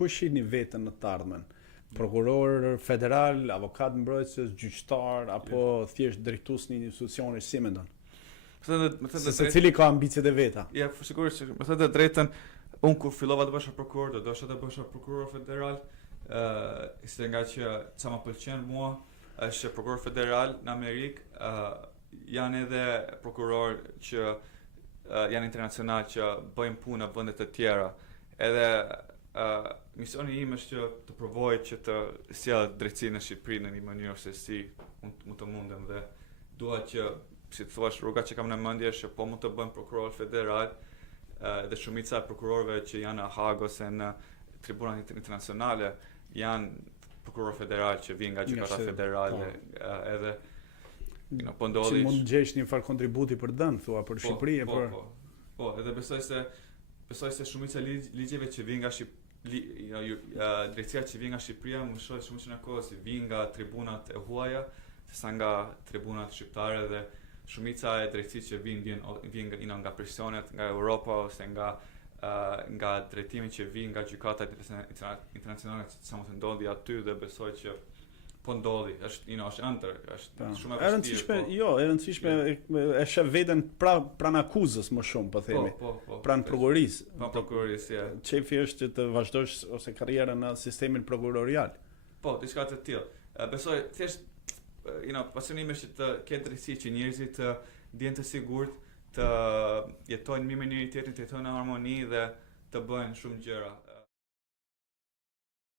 ku shihni veten në të ardhmen? Prokuror federal, avokat mbrojtës, gjyqtar apo thjesht drejtues në një institucioni, si mendon? Se cili ka ambicjet e veta? Ja, sigurisht, më thënë të drejtën, unë kur fillova të bësha prokuror, do dosha të bësha prokuror federal, ishte nga që ca më pëlqen mua, është prokuror federal në Amerikë, janë edhe prokuror që janë internacional që bëjnë punë në vendet të tjera. Edhe misioni im është që të provoj që të sjell drejtësinë në Shqipëri në një mënyrë se si mund të mundem dhe dua që si të thuash, rruga që kam në mendje është që po mund të bëjmë prokuror federal dhe shumica e prokurorëve që janë në Hag ose në tribunat internacionale janë prokuror federal që vinë nga gjykata federale edhe po ndodhi që mund të gjesh një farë kontributi për dëm, thua, për Shqipëri Po, edhe besoj se shumica ligjeve që vinë nga drejtësia që vinë nga Shqipëria më shoh shumicën e kohës vinë nga tribunat e huaja sesa nga tribunat shqiptare dhe shumica e drejtësisë që vinë nga presionet nga Europa ose nga drejtimi që vinë nga gjykatat internacionale që mund të ndodhi aty dhe besoj që po ndodhi, është ëndër, është shumë e vështirë. E rëndësishme e shef veten pranë akuzës më shumë, po themi. Pranë prokurorisë. Prokurorisë, ja. Çefi është që të vazhdosh ose karrierën në sistemin prokurorial. Po, diçka të tillë. Besoj thjesht pasionimi është që të ketë drejtësi që njerëzit të ndjehen të sigurt, të jetojnë mirë me njëri tjetrin, të jetojnë në harmoni dhe të bëjnë shumë gjëra.